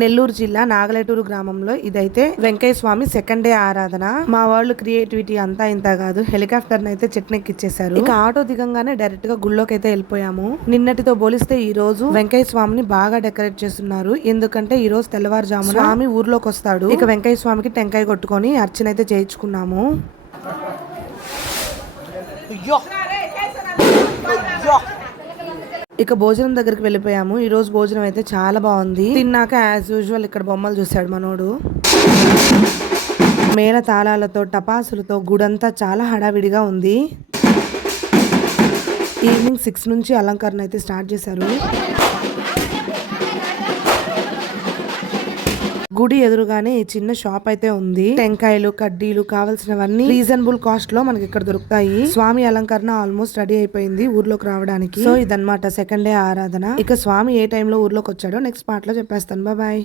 నెల్లూరు జిల్లా నాగలేటూరు గ్రామంలో ఇదైతే వెంకయ్య స్వామి సెకండ్ డే ఆరాధన. మా వాళ్ళు క్రియేటివిటీ అంతా ఇంత కాదు, హెలికాప్టర్ అయితే చెట్నెక్కిచ్చేసారు. ఇక ఆటో దిగంగానే డైరెక్ట్ గా గుళ్ళోకి అయితే వెళ్ళిపోయాము. నిన్నటితో పోలిస్తే ఈ రోజు వెంకయ్య స్వామిని బాగా డెకరేట్ చేస్తున్నారు. ఎందుకంటే ఈ రోజు తెల్లవారుజామున స్వామి ఊర్లోకి వస్తాడు. ఇక వెంకయ్య స్వామికి టెంకాయ కొట్టుకొని అర్చన అయితే చేయించుకున్నాము. ఇక భోజనం దగ్గరికి వెళ్ళిపోయాము. ఈ రోజు భోజనం అయితే చాలా బాగుంది. తిన్నాక యాజ్ యూజువల్ ఇక్కడ బొమ్మలు చూశాడు మనోడు. మేళ తాళాలతో టపాసులతో గుడంతా చాలా హడావిడిగా ఉంది. ఈవినింగ్ 6 నుంచి అలంకరణ అయితే స్టార్ట్ చేశారు. గుడి ఎదురుగానే ఈ చిన్న షాప్ అయితే ఉంది. టెంకాయలు, కడ్డీలు కావాల్సినవన్నీ రీజనబుల్ కాస్ట్ లో మనకి ఇక్కడ దొరుకుతాయి. స్వామి అలంకరణ ఆల్మోస్ట్ రెడీ అయిపోయింది ఊర్లోకి రావడానికి. సో ఇదన్నమాట సెకండ్ డే ఆరాధన. ఇక స్వామి ఏ టైంలో ఊర్లోకి వచ్చాడో నెక్స్ట్ పార్ట్ లో చెప్పేస్తాను. బాయ్.